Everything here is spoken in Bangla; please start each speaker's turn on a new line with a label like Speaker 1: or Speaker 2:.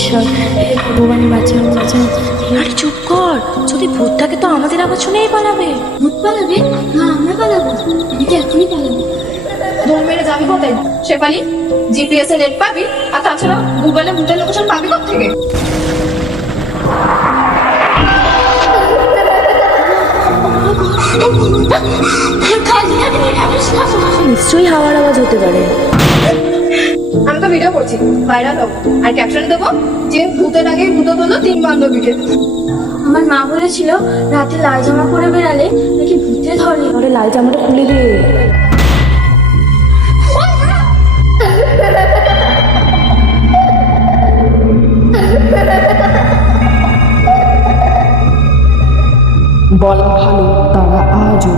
Speaker 1: ঈশ্বর। হে ভগবান বাঁচাও বাঁচাও
Speaker 2: আরে চুপ কর। যদি ভূত থাকে তো আমাদের আবার শুনেই পালাবে।
Speaker 1: ভূত পালাবে? না আমরা পালাবো আমি এখনই পালাবো।
Speaker 3: দৌড় মেরে যাবি কোথায়? শেফালি জিপিএস এ নেট পাবি আর তাছাড়া গুগলে ভূতের লোকেশন পাবি থেকে
Speaker 2: নিশ্চয়ই হাওয়ার আওয়াজ হতে পারে।
Speaker 3: আমি তো ভিডিও করছি। ভাইরাল হব। আর ক্যাপশন দেবো যে ভূতের আগে ভূত হলো তিন বান্ধবীকে।
Speaker 1: আমার মা বলেছিল রাতে লাল জামা পরে বেড়ালে নাকি ভূতে ধরে
Speaker 2: আরে লাল জামাটা খুলে দে। বলা ভালো তারা আজও